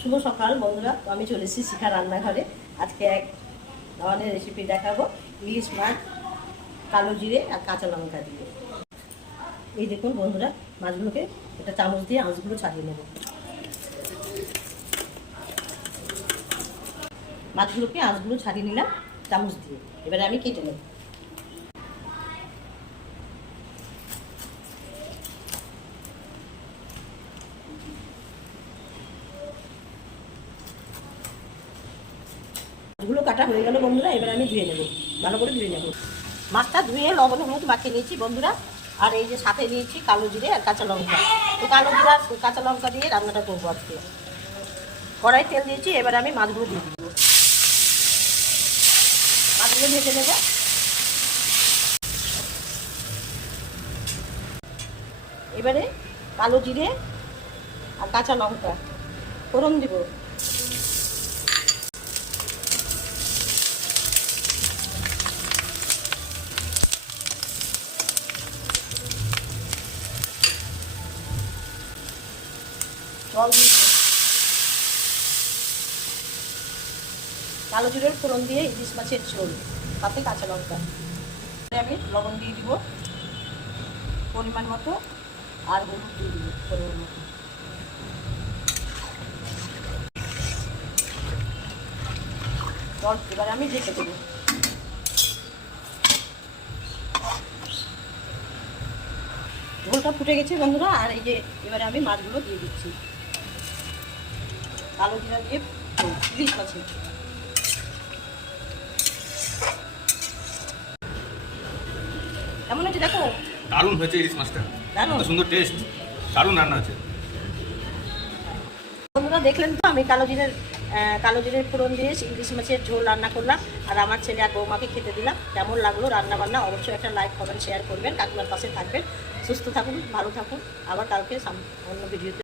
শুভ সকাল বন্ধুরা। তো আমি চলে এসেছি শিখা রান্নাঘরে। আজকে এক ধরনের রেসিপি দেখাবো। ইলিশ মাছ, কালো জিরে আর কাঁচা লঙ্কা দিয়ে। এই দেখুন বন্ধুরা, মাছগুলোকে একটা চামচ দিয়ে আঁশগুলো ছাড়িয়ে নেব। মাছগুলোকে আঁশগুলো ছাড়িয়ে নিলাম, চামচ দিয়ে। এবারে আমি কেটে নেব। মাছগুলো কাটা হয়ে গেল বন্ধুরা, এবার আমি ধুয়ে নেব, ভালো করে ধুয়ে নেব। মাছটা ধুয়ে লবণ হলুদ মাখিয়ে নিয়েছি বন্ধুরা, আর এই যে সাথে নিয়েছি কালো জিরে আর কাঁচা লঙ্কা। তো কালো জিরা কাঁচা লঙ্কা দিয়ে রান্নাটা করব আজকে। কড়াই তেল দিয়েছি, এবার আমি মাছগুলো দিয়ে দিব। মাছগুলো ভেজে নেব। এবারে কালো জিরে আর কাঁচা লঙ্কা ফোড়ন দিব। জল কালো জিরের ফোড়ন দিয়ে ইলিশ মাছের ঝোল তাতে কাঁচা লঙ্কা। আমি লবণ দিয়ে দিব, পরিমাণ মতো, আর হলুদ দিয়ে দিব, পরিমাণ মতো। জল এবারে আমি ঢেকে দেবো। ঝোলটা ফুটে গেছে বন্ধুরা, আর এই যে এবারে আমি মাছগুলো দিয়ে দিচ্ছি। কালো জিরা দিয়ে ইলিশ মাছের কেমন হয়েছে দেখো? দারুণ হয়েছে ইলিশ মাছটা। দারুণ? সুন্দর টেস্ট দারুণ রান্না আছে বন্ধুরা দেখলেন তো আমি কালো জিরের কালো জিরের ফোড়ন দিয়ে ইলিশ মাছের ঝোল রান্না করলাম। আর আমার ছেলে আর বৌমাকে খেতে দিলাম। কেমন লাগল রান্না বান্না অবশ্যই একটা লাইক কমেন্ট শেয়ার করবেন। কাকিমার পাশে থাকবেন। সুস্থ থাকুন ভালো থাকুন। আবার কালকে অন্য ভিডিওতে